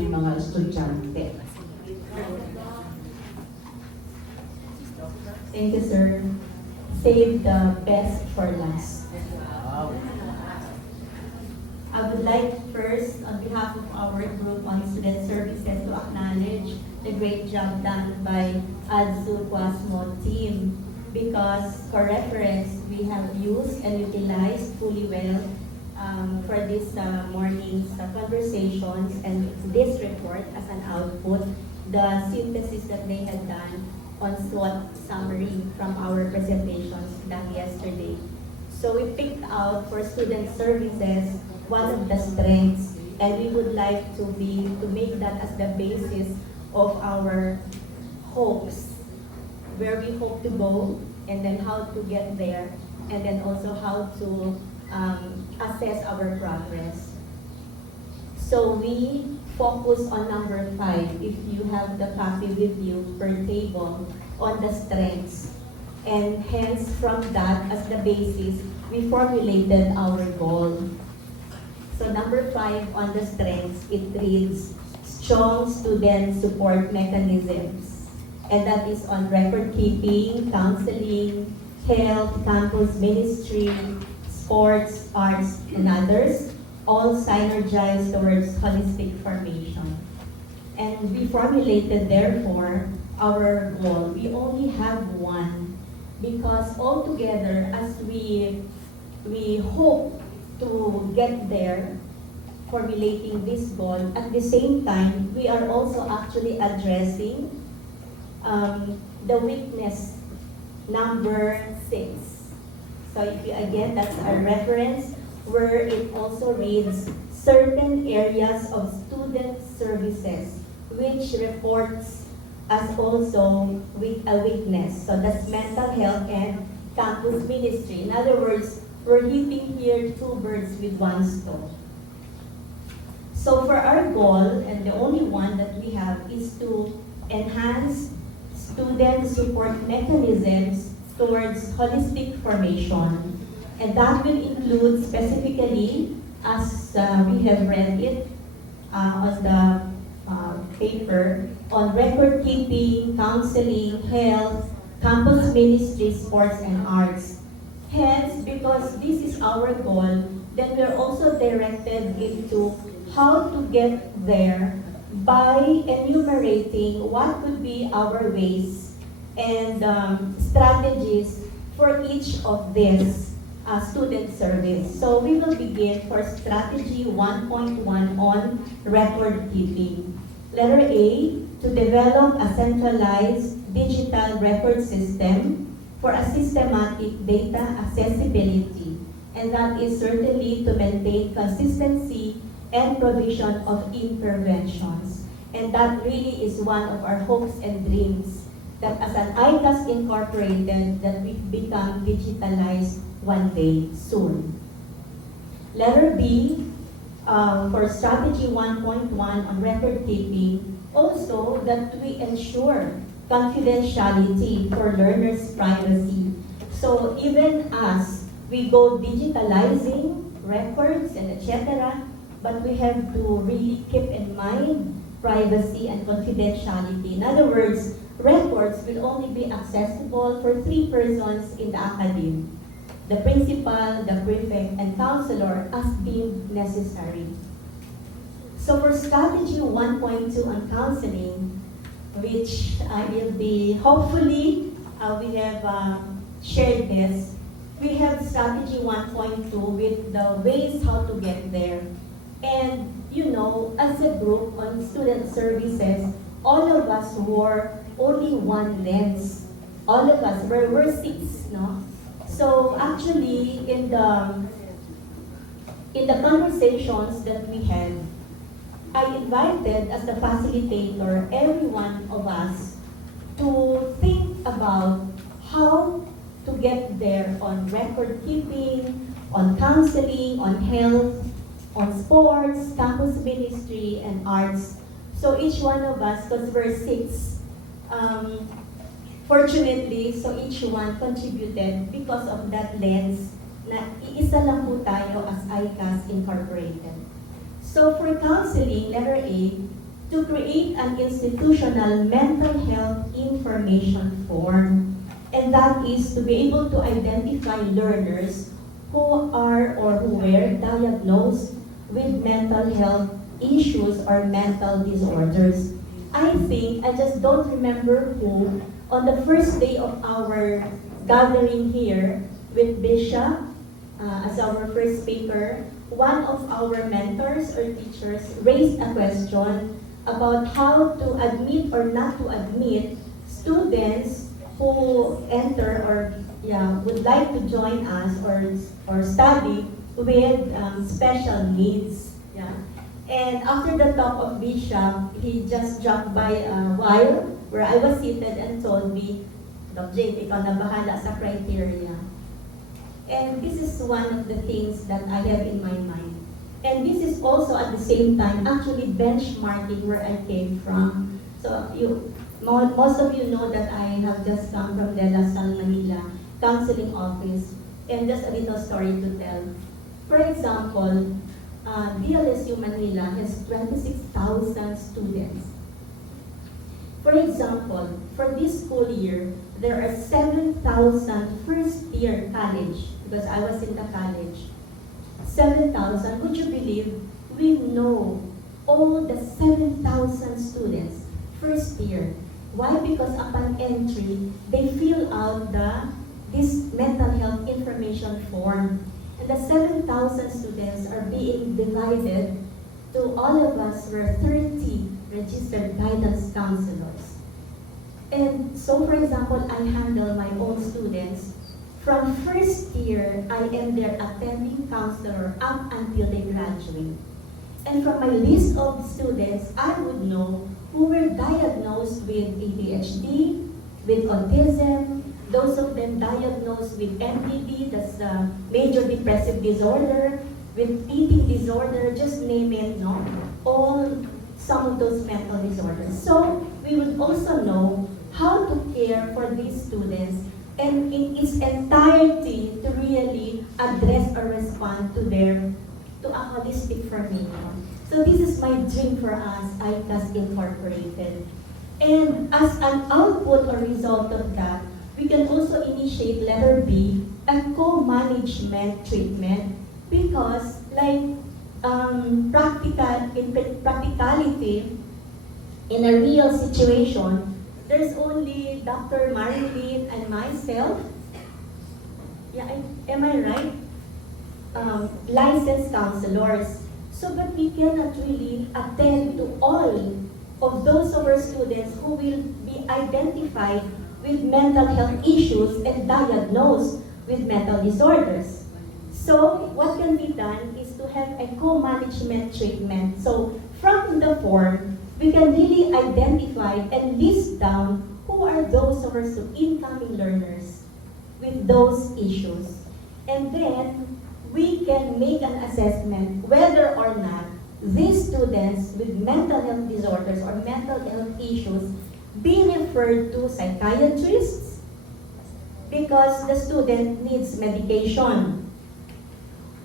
ating mga estudyante. Thank you, sir. Save the best for last. I would like first, on behalf of our group on student services, to acknowledge the great job done by ADSU Quasmo team, because for reference, we have used and utilized fully well for this morning's conversations and this report as an output, the synthesis that they had done on SWOT summary from our presentations done yesterday. So we picked out for student services one of the strengths, and we would like to make that as the basis of our hopes, where we hope to go, and then how to get there, and then also how to assess our progress. So we focus on number 5, if you have the copy with you per table, on the strengths. And hence, from that as the basis, we formulated our goal. So number 5 on the strengths, it reads, strong student support mechanisms. And that is on record keeping, counseling, health, campus ministry, sports, arts, and others, all synergize towards holistic formation. And we formulated, therefore, our goal. We only have one, because altogether, as we hope to get there, formulating this goal, at the same time, we are also actually addressing the weakness number 6. So if you, again, that's a reference where it also reads certain areas of student services, which reports as also with a weakness. So that's mental health and campus ministry. In other words, we're hitting here 2 birds with 1 stone. So for our goal, and the only one that we have, is to enhance student support mechanisms towards holistic formation. And that will include specifically, as we have read it on the paper, on record keeping, counseling, health, campus ministry, sports, and arts. Hence, because this is our goal, then we're also directed into how to get there by enumerating what could be our ways and strategies for each of these student service. So we will begin for strategy 1.1 on record keeping. Letter A, to develop a centralized digital record system for a systematic data accessibility. And that is certainly to maintain consistency and provision of interventions. And that really is one of our hopes and dreams, that as an ICAS Incorporated, that we become digitalized one day soon. Letter B, for strategy 1.1 on record keeping, also that we ensure confidentiality for learners' privacy. So even as we go digitalizing records and etc., but we have to really keep in mind privacy and confidentiality. In other words, records will only be accessible for 3 persons in the academy: the principal, the prefect, and counselor, as deemed necessary. So for strategy 1.2 on counseling, which I will be, hopefully, we have shared this. We have strategy 1.2 with the ways how to get there. And, you know, as a group on student services, all of us wore only one lens. All of us, we're 6, no? So actually, in the conversations that we had, I invited, as the facilitator, every one of us to think about how to get there on record keeping, on counseling, on health, on sports, campus ministry, and arts. So each one of us, because we're 6, fortunately, so each one contributed because of that lens na iisa lang po tayo as ICAS Incorporated. So for counseling, letter A, to create an institutional mental health information form. And that is to be able to identify learners who are or who were diagnosed with mental health issues or mental disorders. I think, I just don't remember who, on the first day of our gathering here with Bishop as our first speaker, one of our mentors or teachers raised a question about how to admit or not to admit students who enter or would like to join us or study with special needs. Yeah. And after the talk of Bishop, he just dropped by a while where I was seated and told me, Doc Jade, ikaw na bahala sa criteria. And this is one of the things that I have in my mind. And this is also at the same time actually benchmarking where I came from. So most of you know that I have just come from De La Salle, Manila, counseling office, and just a little story to tell. For example, DLSU Manila has 26,000 students. For example, for this school year, there are 7,000 first-year college, because I was in the college. 7,000, would you believe, we know all the 7,000 students first year. Why? Because upon entry, they fill out this mental health information form. And the 7,000 students are being divided to all of us were 30 registered guidance counselors. And so, for example, I handle my own students. From first year, I am their attending counselor up until they graduate. And from my list of students, I would know who were diagnosed with ADHD, with autism, those of them diagnosed with MDD, that's a major depressive disorder, with eating disorder, just name it, no? Some of those mental disorders. So we would also know how to care for these students and in its entirety to really address or respond to a holistic formation. So this is my dream for us, ICAS Incorporated. And as an output or result of that, we can also initiate letter B, a co-management treatment, because like practicality, in a real situation, there's only Dr. Marilyn and myself. Yeah, am I right? Licensed counselors. So, but we cannot really attend to all of those of our students who will be identified with mental health issues and diagnosed with mental disorders. So, what can be done is to have a co-management treatment. So, from the form, we can really identify and list down who are those of our incoming learners with those issues. And then, we can make an assessment whether or not these students with mental health disorders or mental health issues be referred to psychiatrists because the student needs medication,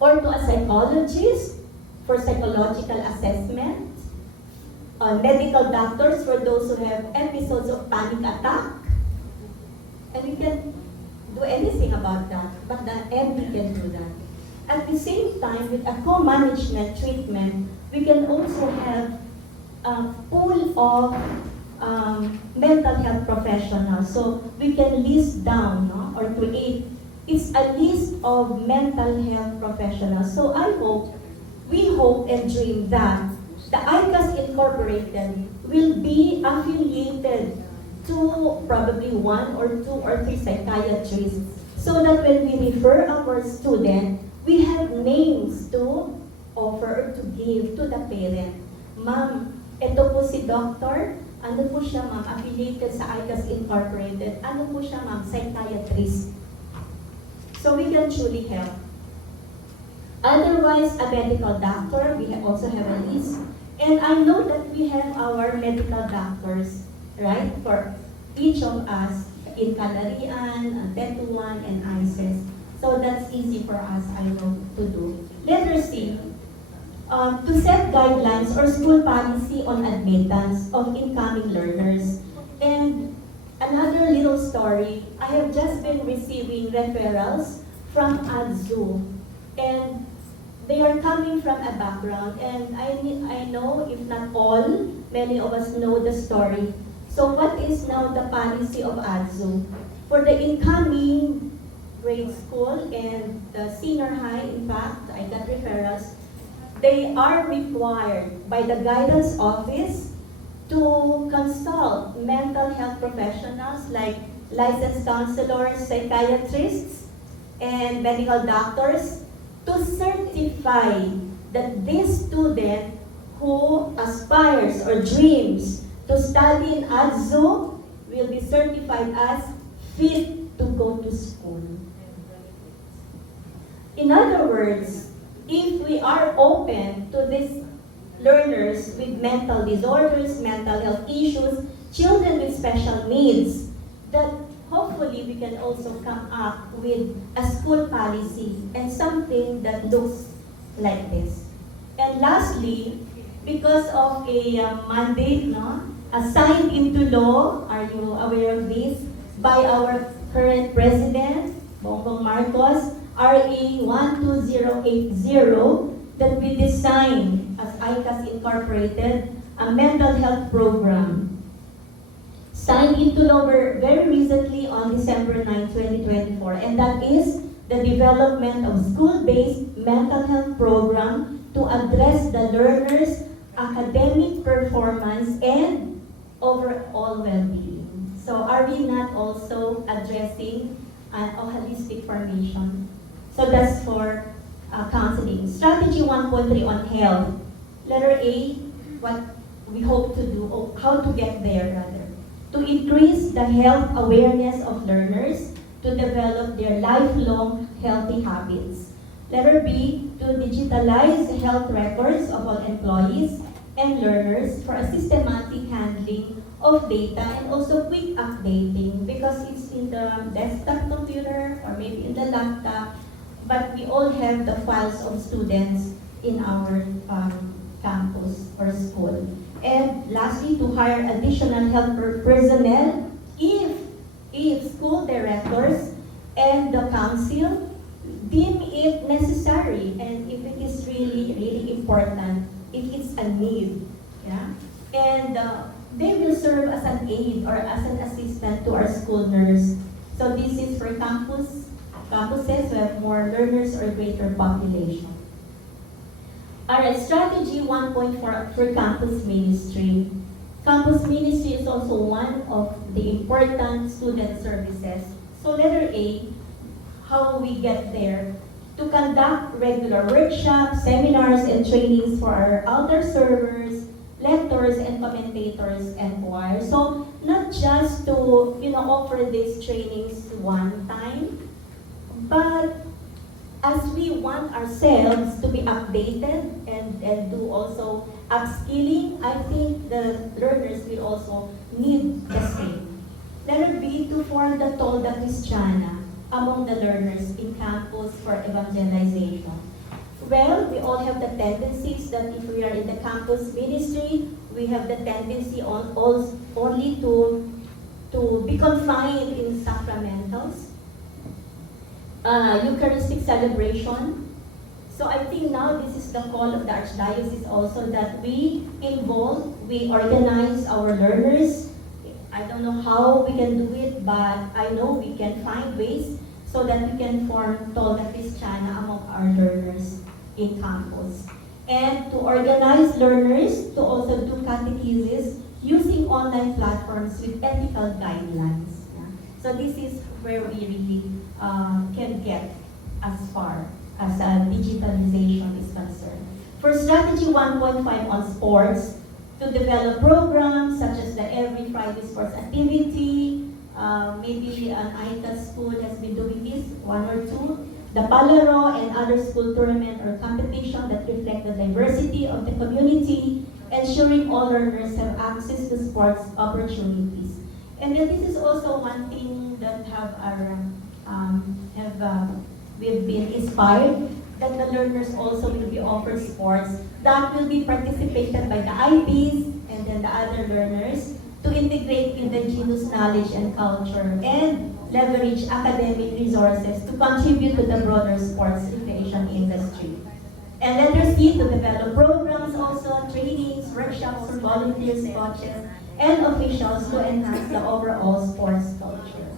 or to a psychologist for psychological assessment, medical doctors for those who have episodes of panic attack. And we can do anything about that, but the MD can do that. At the same time, with a co-management treatment, we can also have a pool of mental health professionals. So we can list down, no, or create, it's a list of mental health professionals. So we hope and dream that the ICAS Incorporated will be affiliated to probably 1 or 2 or 3 psychiatrists, so that when we refer our student, we have names to offer or to give to the parent. Ma'am, ito po si doctor. Ano po siya, ma'am? Affiliated sa ICAS Incorporated. Ano po siya, ma'am? Psychiatrist. So we can truly help. Otherwise, a medical doctor, we also have a list. And I know that we have our medical doctors, right? For each of us in Calarian, Tetuan, and ICES. So that's easy for us, I know, to do. Letter C, to set guidelines or school policy on admittance of incoming learners. And another little story, I have just been receiving referrals from ADZU, and they are coming from a background, and I know, if not all, many of us know the story. So what is now the policy of ADZU? For the incoming grade school and the senior high, in fact, I got referrals, they are required by the guidance office to consult mental health professionals like licensed counselors, psychiatrists, and medical doctors to certify that this student who aspires or dreams to study in ADZU will be certified as fit to go to school. In other words, if we are open to these learners with mental disorders, mental health issues, children with special needs, that hopefully we can also come up with a school policy and something that looks like this. And lastly, because of a mandate, signed into law, are you aware of this, by our current president, Bongbong Marcos, RA 12080, that we designed as ICAS Incorporated a mental health program. Signed into law very recently on December 9, 2024, and that is the development of school-based mental health program to address the learners' academic performance and overall well-being. So are we not also addressing a holistic formation? So that's for counseling. Strategy 1.3 on health. Letter A, what we hope to do, or how to get there rather. To increase the health awareness of learners to develop their lifelong healthy habits. Letter B, to digitalize health records of all employees and learners for a systematic handling of data and also quick updating, because it's in the desktop computer or maybe in the laptop, but we all have the files of students in our campus or school. And lastly, to hire additional health personnel if school directors and the council deem it necessary, and if it is really important, if it's a need, yeah? And they will serve as an aid or as an assistant to our school nurse. So this is for campuses who have more learners or greater population. Alright, strategy 1.4 for campus ministry. Campus ministry is also one of the important student services. So letter A, how we get there? To conduct regular workshops, seminars, and trainings for our altar servers, lectors, and commentators and choir. So not just to offer these trainings one time, but as we want ourselves to be updated and do also upskilling, I think the learners will also need the same. Letter B, to form the Tolda Cristiana among the learners in campus for evangelization. Well, we all have the tendencies that if we are in the campus ministry, we have the tendency only to be confined in sacramentals, Eucharistic celebration. So I think now this is the call of the Archdiocese also, that we organize our learners. I don't know how we can do it, but I know we can find ways so that we can form Tolda Cristiana among our learners in campus. And to organize learners to also do catechesis using online platforms with ethical guidelines. Yeah. So this is where we really can get as far as digitalization is concerned. For strategy 1.5 on sports, to develop programs such as the Every Friday Sports Activity, maybe an ICAS school has been doing this, one or two, the Palaro and other school tournament or competition that reflect the diversity of the community, ensuring all learners have access to sports opportunities. And then this is also one thing that we've been inspired that the learners also will be offered sports that will be participated by the IPs and then the other learners to integrate indigenous knowledge and culture and leverage academic resources to contribute to the broader sports recreation industry. And letter C, to develop programs also, trainings, workshops for volunteers, coaches, and officials to enhance the overall sports culture.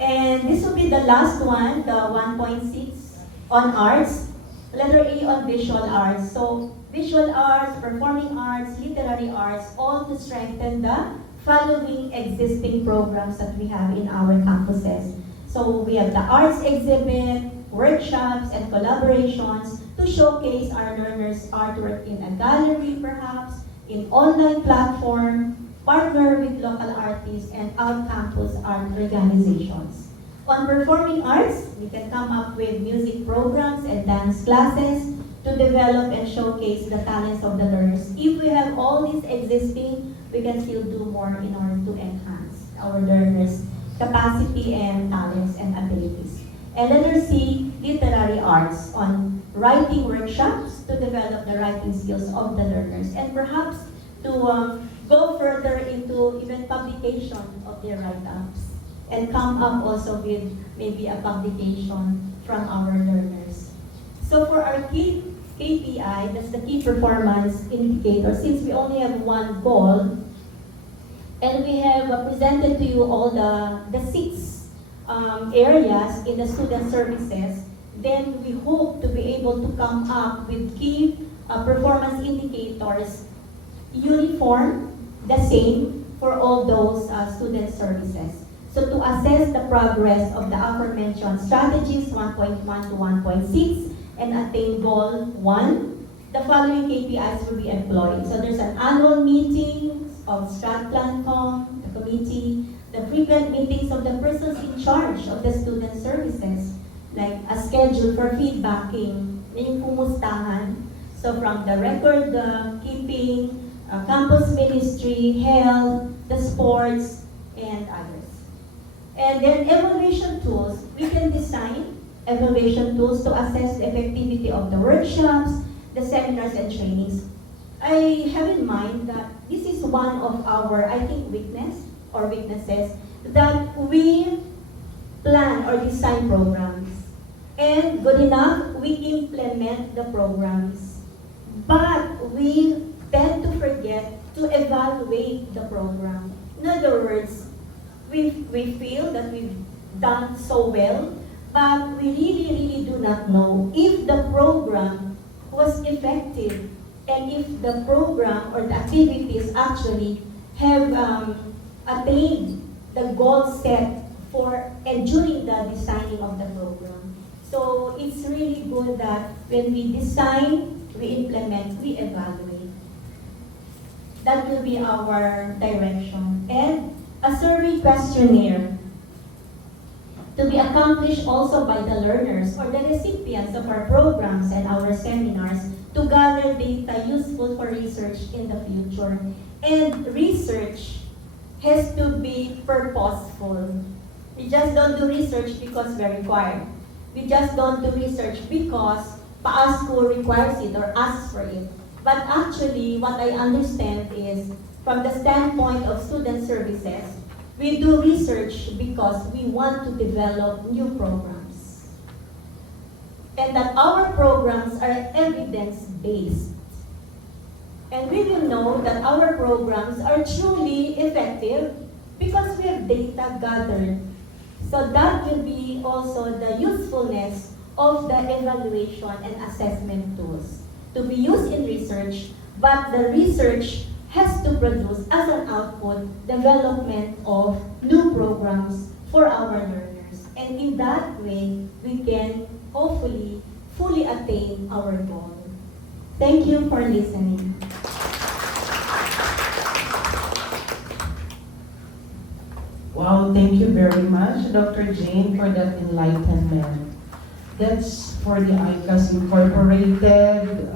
And this will be the last one, the 1.6 on arts. Letter A on visual arts. So visual arts, performing arts, literary arts, all to strengthen the following existing programs that we have in our campuses. So we have the arts exhibit, workshops, and collaborations to showcase our learners' artwork in a gallery perhaps, in online platform, partner with local artists and out-campus art organizations. On performing arts, we can come up with music programs and dance classes to develop and showcase the talents of the learners. If we have all these existing, we can still do more in order to enhance our learners' capacity and talents and abilities. And letter C, literary arts on writing workshops to develop the writing skills of the learners and perhaps to go further into even publication of their write-ups and come up also with maybe a publication from our learners. So for our key KPI, that's the key performance indicator, since we only have one goal, and we have presented to you all the six areas in the student services, then we hope to be able to come up with key performance indicators uniform, the same for all those student services. So to assess the progress of the aforementioned strategies 1.1 to 1.6 and attain goal 1, the following KPIs will be employed. So there's an annual meeting of STRAT PLAN, the committee, the frequent meetings of the persons in charge of the student services, like a schedule for feedbacking, yung kumustahan. So from the record keeping, campus ministry, health, the sports, and others. And then evaluation tools. We can design evaluation tools to assess the effectivity of the workshops, the seminars, and trainings. I have in mind that this is one of our, I think, weaknesses, that we plan or design programs. And good enough, we implement the programs. But we tend to forget to evaluate the program. In other words, we feel that we've done so well, but we really do not know if the program was effective and if the program or the activities actually have attained the goal set for and during the designing of the program. So it's really good that when we design, we implement, we evaluate. That will be our direction. And a survey questionnaire to be accomplished also by the learners or the recipients of our programs and our seminars to gather data useful for research in the future. And research has to be purposeful. We just don't do research because we're required. We just don't do research because PASCO requires it or asks for it. But actually, what I understand is, from the standpoint of student services, we do research because we want to develop new programs. And that our programs are evidence-based. And we will know that our programs are truly effective because we have data gathered. So that will be also the usefulness of the evaluation and assessment tools to be used in research, but the research has to produce as an output development of new programs for our learners. And in that way, we can hopefully fully attain our goal. Thank you for listening. Wow, thank you very much, Dr. Jane, for that enlightenment. That's for the ICAS Incorporated